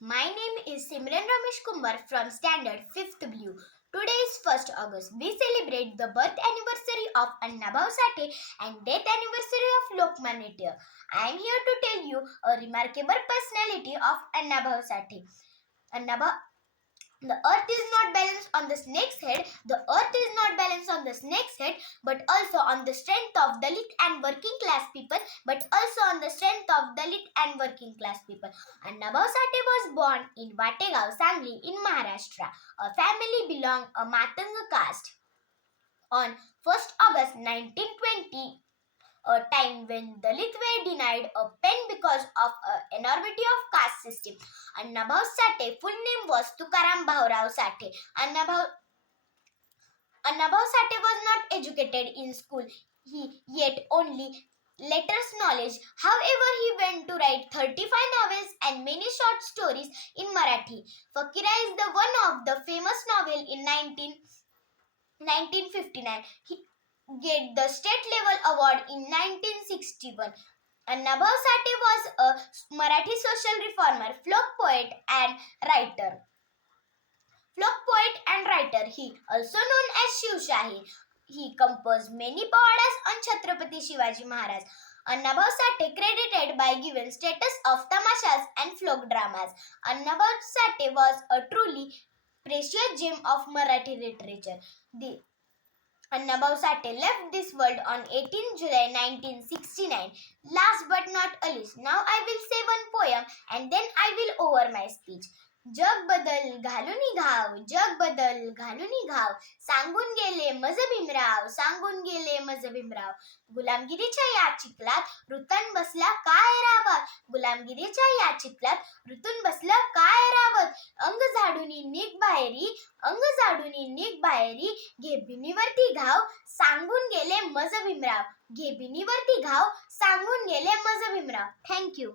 My name is Simran Ramesh Kumar from Standard 5th Blue. Today is 1st August. We celebrate the birth anniversary of Annabhau Sathe and death anniversary of Lokmanya Tilak. I am here to tell you a remarkable personality of Annabhau Sathe. Annabhau The earth is not balanced on the snake's head. The earth is not balanced on the snake's head, but also on the strength of Dalit and working class people, but also on the strength of Dalit and working class people. Annabhau Sathe was born in Vategaon, Sangli in Maharashtra. A family belonged a Matanga caste. On 1st August 1920, a time when Dalits were denied a pen because of an enormity of caste system. Annabhau Sathe full name was Tukaram Bhaurao Sathe. Annabhau Sathe was not educated in school. He yet only letters knowledge. However, he went to write 35 novels and many short stories in Marathi. Fakira is the one of the famous novel in 1959. He get the state level award in 1961. Annabhau Sathe was a Marathi social reformer, folk poet and writer. He also known as Shiv Shahi. He composed many pawadas on Chhatrapati Shivaji Maharaj. Annabhau Sathe credited by given status of tamashas and folk dramas. Annabhau Sathe was a truly precious gem of Marathi literature. Annabhau Sathe left this world on 18 July 1969. Last but not least, now I will say one poem and then I will over my speech. जग बदल घालूनी घाव, जग बदल घालूनी घाव, सांगून गेले मज भीमराव, सांगून गेले मज भीमराव. गुलामगिरीच्या या चिखलात ऋतन बसला काय रावत, गुलामगिरीच्या या चिखलात ऋतून बसला काय रावत. अंग झाडूनी निघ बाहेरी, अंग झाडूनी निघ बाहेरी, घे बिनीवरती घाव, सांगून गेले मज भीमराव, घे बिनीवरती घाव, सांगून गेले मज भीमराव. थँक्यू.